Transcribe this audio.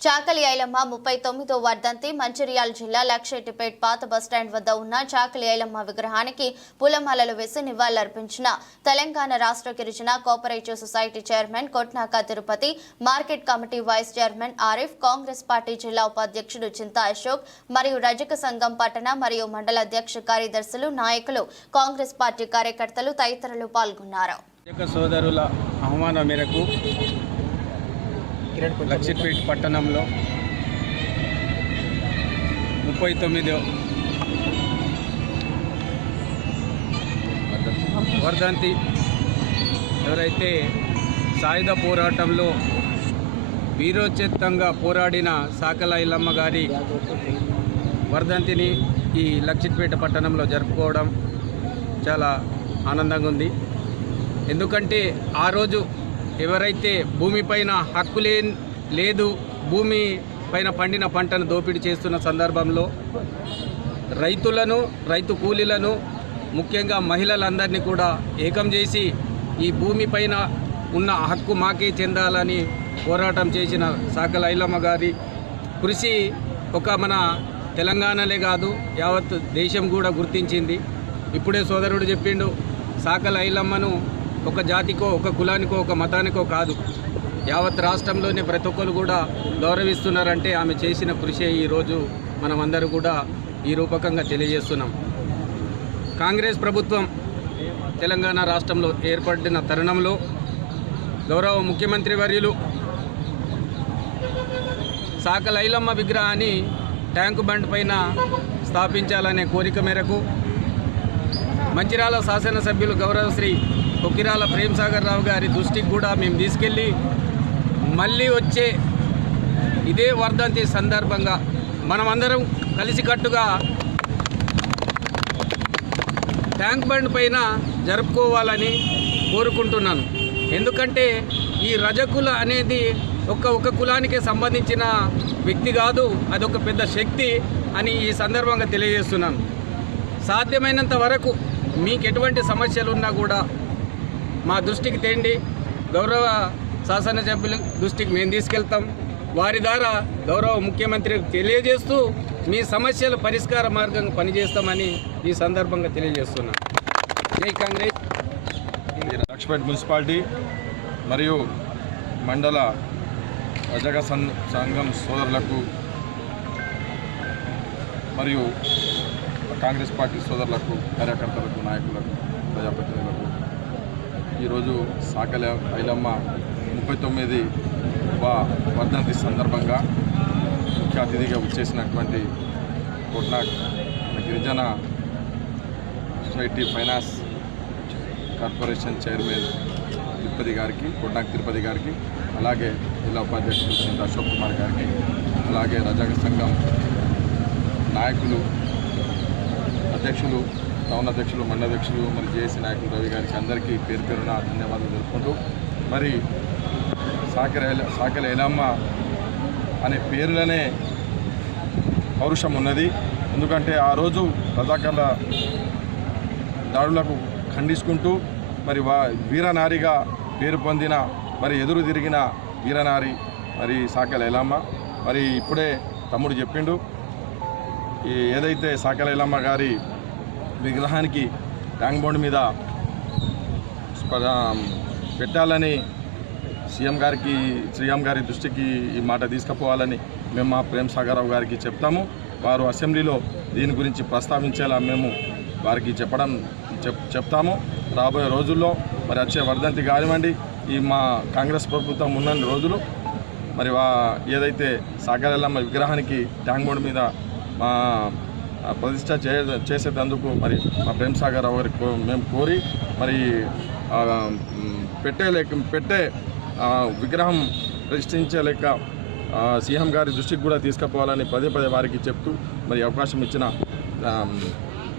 చాకలి ఐలమ్మ ముప్పై తొమ్మిదో వర్ధంతి మంచిర్యాల జిల్లా లక్షెట్టిపేట్ పాత బస్టాండ్ వద్ద ఉన్న చాకలి ఐలమ్మ విగ్రహానికి పూలమాలలు వేసి నివాళులర్పించిన తెలంగాణ రాష్ట్ర గిరిజన cooperative society chairman Kotnaka Tirupati market committee vice chairman Arif Congress party జిల్లా ఉపాధ్యక్షుడు చింతా అశోక్ మరియు రజక సంఘం పట్టణ మరియు మండల అధ్యక్ష కార్యదర్శులు నాయకులు కాంగ్రెస్ పార్టీ కార్యకర్తలు తదితరులు పాల్గొన్నారు. సోదరుల ఆహ్వానం మేరకు లక్షిపేట్ పట్టణంలో ముప్పై తొమ్మిదో వర్ధంతి ఎవరైతే సాయుధ పోరాటంలో వీరోచితంగా పోరాడిన సాకల ఇల్లమ్మ గారి వర్ధంతిని ఈ లక్షిపేట పట్టణంలో జరుపుకోవడం చాలా ఆనందంగా ఉంది. ఎందుకంటే ఆ రోజు ఎవరైతే భూమిపైన హక్కు లేదు భూమి పైన పండిన పంటను దోపిడీ చేస్తున్న సందర్భంలో రైతులను రైతు కూలీలను ముఖ్యంగా మహిళలందరినీ కూడా ఏకం చేసి ఈ భూమి పైన ఉన్న హక్కు మాకే చెందాలని పోరాటం చేసిన సాకల ఐలమ్మ గారి కృషి ఒక మన తెలంగాణలే కాదు యావత్ దేశం కూడా గుర్తించింది. ఇప్పుడే సోదరుడు చెప్పిండు సాకల ఐలమ్మను ఒక జాతికో ఒక కులానికో ఒక మతానికో కాదు. యావత్ రాష్ట్రంలోనే ప్రతి ఒక్కరు కూడా గౌరవిస్తున్నారంటే ఆమె చేసిన కృషి ఈరోజు మనమందరూ కూడా ఈ రూపకంగా తెలియజేస్తున్నాం. కాంగ్రెస్ ప్రభుత్వం తెలంగాణ రాష్ట్రంలో ఏర్పడిన తరుణంలో గౌరవ ముఖ్యమంత్రి వర్యులు సాకలైలమ్మ విగ్రహాన్ని ట్యాంకు బండ్ పైన స్థాపించాలనే కోరిక మేరకు మంచిర్యాల శాసనసభ్యులు గౌరవశ్రీ కొకిరాల ప్రేమ్ సాగర్ రావు గారి దృష్టికి కూడా మేము తీసుకెళ్ళి మళ్ళీ వచ్చే ఇదే వర్ధంతి సందర్భంగా మనమందరం కలిసికట్టుగా ట్యాంక్ బండ్ పైన జరుపుకోవాలని కోరుకుంటున్నాను. ఎందుకంటే ఈ రజకుల అనేది ఒక ఒక కులానికి సంబంధించిన వ్యక్తి కాదు అది ఒక పెద్ద శక్తి అని ఈ సందర్భంగా తెలియజేస్తున్నాను. సాధ్యమైనంత వరకు మీకు ఎటువంటి సమస్యలు ఉన్నా కూడా మా దృష్టికి తేండి. గౌరవ శాసనసభ్యుల దృష్టికి మేము తీసుకెళ్తాం. వారి ద్వారా గౌరవ ముఖ్యమంత్రికి తెలియజేస్తూ మీ సమస్యల పరిష్కార మార్గంగా పనిచేస్తామని ఈ సందర్భంగా తెలియజేస్తున్నాం. జై కాంగ్రెస్. లక్ష్మేట్ మున్సిపాలిటీ మరియు మండల రజక సం- సంఘం సోదరులకు మరియు కాంగ్రెస్ పార్టీ సోదరులకు కార్యకర్తలకు నాయకులకు ప్రజాప్రతినిధులకు ఈరోజు సాకల ఐలమ్మ ముప్పై తొమ్మిది వర్ధంతి సందర్భంగా ముఖ్య అతిథిగా వచ్చేసినటువంటి కొట్నాక్ గిరిజన society finance corporation chairman Tirupati గారికి కొట్నాక్ తిరుపతి గారికి అలాగే జిల్లా ఉపాధ్యక్షుడు అశోక్ కుమార్ గారికి అలాగే రజక సంఘం నాయకులు అధ్యక్షులు టౌన్ అధ్యక్షులు మండల అధ్యక్షులు మరి జేఏసీ నాయకులు రవి గారికి అందరికీ పేరు పేరున ధన్యవాదాలు తెలుపుకుంటూ మరి సాకర సాకల ఎలమ్మ అనే పేరులోనే పౌరుషం ఉన్నది. ఎందుకంటే ఆ రోజు రజాకర్ల దాడులకు ఖండించుకుంటూ మరి వా వీరనారిగా పేరు పొందిన మరి ఎదురు తిరిగిన వీరనారి మరి సాకల ఎలమ్మ మరి ఇప్పుడే తమ్ముడు చెప్పిండు ఏదైతే సాకల ఎలమ్మ గారి విగ్రహానికి ట్యాంక్ బౌండ్ మీద పెట్టాలని సీఎం గారికి సీఎం గారి దృష్టికి ఈ మాట తీసుకుపోవాలని మేము మా ప్రేమ్ సాగరావు గారికి చెప్తాము. వారు అసెంబ్లీలో దీని గురించి ప్రస్తావించేలా మేము వారికి చెప్పడం చెప్ చెప్తాము. రాబోయే రోజుల్లో మరి వచ్చే వర్ధంతి కానివ్వండి ఈ మా కాంగ్రెస్ ప్రభుత్వం ఉన్న రోజులు మరి ఏదైతే సాగరెల్లమ్మ విగ్రహానికి ట్యాంక్ బోర్డు మీద మా ప్రతిష్ట చే చేసేటందుకు మరి మా ప్రేమ్ సాగర్ రావు గారికి మేము కోరి మరి పెట్టే లేక పెట్టే విగ్రహం ప్రతిష్ఠించలేక సీఎం గారి దృష్టికి కూడా తీసుకుపోవాలని పదే పదే వారికి చెప్తూ మరి అవకాశం ఇచ్చిన